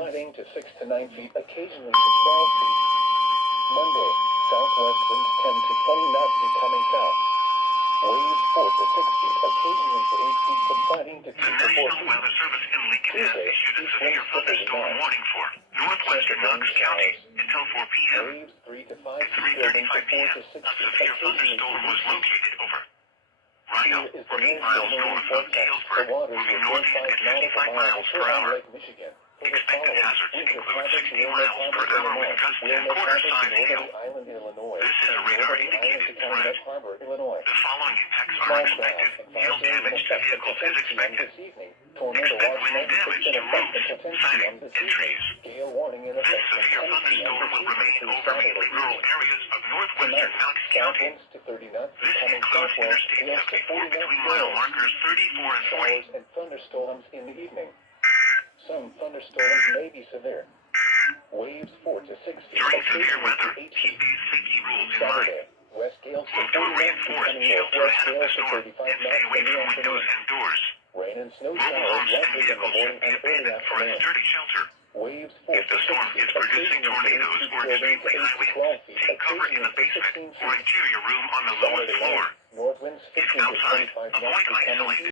subsiding to 6 to 9 feet, occasionally to 12 feet. Monday, southwest winds 10 to 20 knots becoming south. Waves 4 to 6 feet, occasionally to 8 feet, subsiding to 2 The to 4 National feet. Weather Service in Lincoln has Tuesday, issued a east severe winds 50 to thunderstorm 9. warning for northwestern Knox County until 4 p.m. Waves 3 to 5 At feet, building to 3:35 4 p.m., to 6 a feet, severe occasionally to thunderstorm 8 was feet. located over Here Rhino, is or the 8 news miles marine north of forecast. The Galesburg, waters moving within northeast 5 at nautical 55 miles miles per around hour. Lake Michigan. For the Expected following, hazards Winter include Harbor, 60 Wilmette miles Harbor, per hour with Illinois, gusts and Wilmette Harbor to quarter-size hail. Northern Island, Illinois, This is a and radar Northern Island indicated to threat. Calumet Harbor, Illinois. The following impacts are Small expected. craft Hail advisory in damage to effect vehicles until is 10 p.m. expected. this evening. Tornado Expect watch wind notice damage in to effect roofs, until 10 p.m. siding, this and evening. trees. Gale warning in This effect from severe 10 p.m. thunderstorm this will evening remain through over Saturday mainly rural evening. areas of northwestern Tonight, Knox south County. winds to 30 knots This becoming includes southwest, Interstate gales to 74 40 knots between mile gales. markers 34 and 40. Showers and thunderstorms in the evening. Some thunderstorms may be severe. Waves 4 to 6 feet, During severe occasionally to weather, 8 keep feet. these safety rules in mind. Saturday, west gales to Move to a 40 knots reinforced becoming shelter northwest ahead of the gales to storm 35 and stay knots away in the from windows afternoon. and doors. Rain and snow Mobile showers homes and likely in the vehicles morning should be and early abandoned for a afternoon. sturdy shelter. Waves 4 If to the 6 storm feet, is producing occasionally to 8 tornadoes feet, or building extremely to 8 high to winds, 12 feet, take cover in occasionally the to basement 16 or feet. interior room on the lowest Saturday floor. night, north winds If 15 to outside, 25 knots avoid becoming isolated